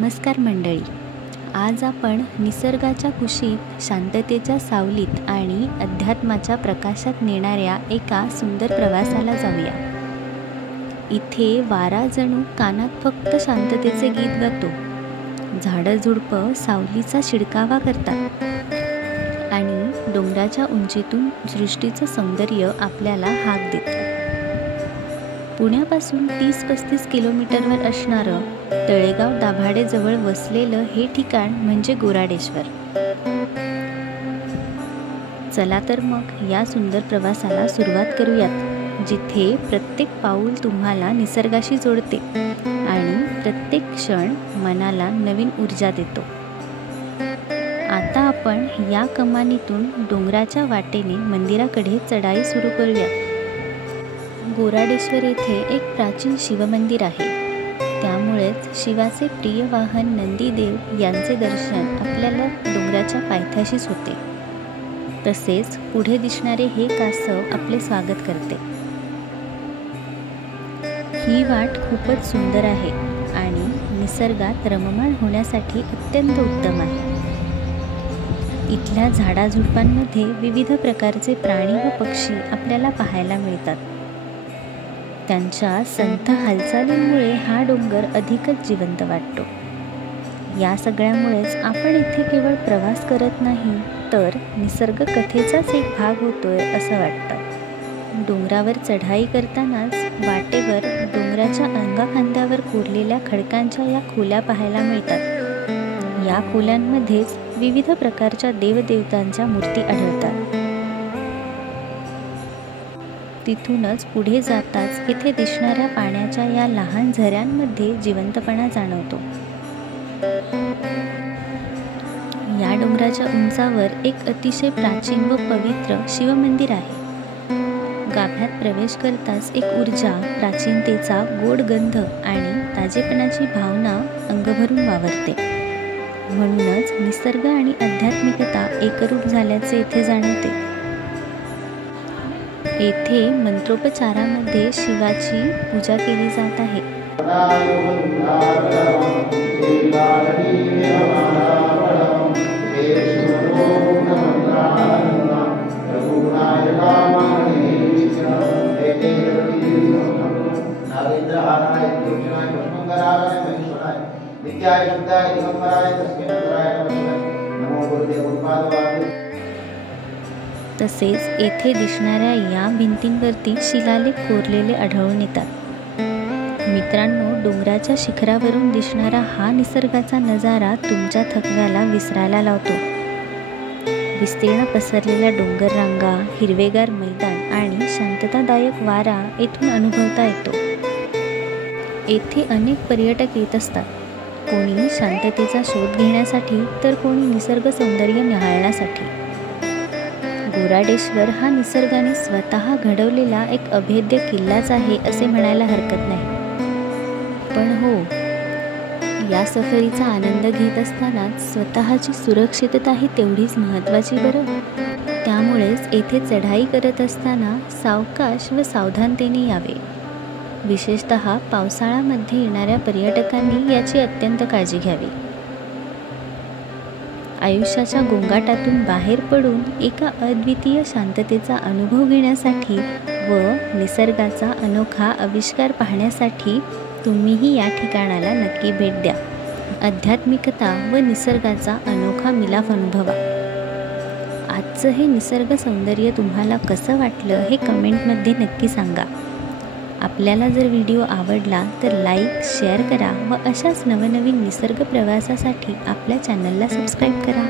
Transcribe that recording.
नमस्कार मंडळी, आज आपण निसर्गाच्या कुशीत, शांततेच्या सावलीत आणि अध्यात्माच्या प्रकाशात नेणाऱ्या एका सुंदर प्रवासाला जाऊया। इथे वारा जणू कानात फक्त शांततेचे गीत गातो, झाडं झुडपं सावलीचा शिडकावा करतात आणि डोंगराच्या उंचीतून सृष्टीचं सौंदर्य आपल्याला हाक देतं। पुण्यापासून 30-35 किलोमीटरवर असणारं तळेगाव दाभाडेजवळ वसलेलं हे ठिकाण म्हणजे गोराडेश्वर। चला तर मग या सुंदर प्रवासाला सुरुवात करूयात, जिथे प्रत्येक पाऊल तुम्हाला निसर्गाशी जोडते आणि प्रत्येक क्षण मनाला नवीन ऊर्जा देतो। आता आपण या कमानीतून डोंगराच्या वाटेने मंदिराकडे चढाई सुरू करूया। गोराडेश्वर येथे एक प्राचीन शिवमंदिर आहे, त्यामुळेच शिवाचे प्रिय वाहन नंदीदेव यांचे दर्शन आपल्याला डोंगराच्या पायथ्याशीच होते। तसेच पुढे दिसणारे हे कासव आपले स्वागत करते। ही वाट खूपच सुंदर आहे आणि निसर्गात रममाण होण्यासाठी अत्यंत उत्तम आहे। इथल्या झाडाझुडपांमध्ये विविध प्रकारचे प्राणी व पक्षी आपल्याला पाहायला मिळतात। त्यांच्या संथ हालचालींमुळे हा डोंगर अधिकच जिवंत वाटतो। या सगळ्यामुळेच आपण इथे केवळ प्रवास करत नाही, तर निसर्ग कथेचाच एक भाग होतोय असं वाटतं। डोंगरावर चढाई करतानाच वाटेवर डोंगराच्या अंगाखांद्यावर कोरलेल्या खडकांच्या या खोल्या पाहायला मिळतात। या खोल्यांमध्येच विविध प्रकारच्या देवदेवतांच्या मूर्ती आढळतात। तिथूनच पुढे जाताच इथे दिसणाऱ्या पाण्याच्या या लहान झऱ्यांमध्ये जिवंतपणा जाणवतो। या डोंगराच्या उंचावर एक अतिशय प्राचीन व पवित्र शिवमंदिर आहे। गाभ्यात प्रवेश करताच एक ऊर्जा, प्राचीनतेचा गोड गंध आणि ताजेपणाची भावना अंगभरून वावरते। म्हणूनच निसर्ग आणि आध्यात्मिकता एकरूप झाल्याचे येथे जाणवते। येथे मंत्रोपचारामध्ये शिवाची पूजा केली जात आहे। तसेच येथे दिसणाऱ्या या भिंतींवरती शिलालेख कोरलेले आढळून येतात। मित्रांनो, डोंगराच्या शिखरावरून दिसणारा हा निसर्गाचा नजारा तुमच्या थकव्याला विसरायला लावतो। विस्तीर्ण पसरलेल्या डोंगर रांगा, हिरवेगार मैदान आणि शांततादायक वारा येथून अनुभवता येतो। येथे अनेक पर्यटक येत असतात, कोणी शांततेचा शोध घेण्यासाठी तर कोणी निसर्ग सौंदर्य निहाळण्यासाठी। गोराडेश्वर हा निसर्गाने स्वतः घडवलेला एक अभेद्य किल्लाच आहे असे म्हणायला हरकत नाही। पण हो, या सफरीचा आनंद घेत असतानाच स्वतःची सुरक्षितताही तेवढीच महत्त्वाची बरं। त्यामुळेच येथे चढाई करत असताना सावकाश व सावधानतेने यावे। विशेषतः पावसाळ्यामध्ये येणाऱ्या पर्यटकांनी याची अत्यंत काळजी घ्यावी। आयुष्याच्या गोंगाटातून बाहेर पडून एका अद्वितीय शांततेचा अनुभव घेण्यासाठी व निसर्गाचा अनोखा आविष्कार पाहण्यासाठी तुम्हीही या ठिकाणाला नक्की भेट द्या। आध्यात्मिकता व निसर्गाचा अनोखा मिलाफ अनुभवा। आजचं हे निसर्ग सौंदर्य तुम्हाला कसं वाटलं हे कमेंटमध्ये नक्की सांगा। आपल्याला जर व्हिडिओ आवडला तर लाईक, शेअर करा व अशाच नवनवीन निसर्ग प्रवासासाठी आपल्या चॅनलला सबस्क्राईब करा।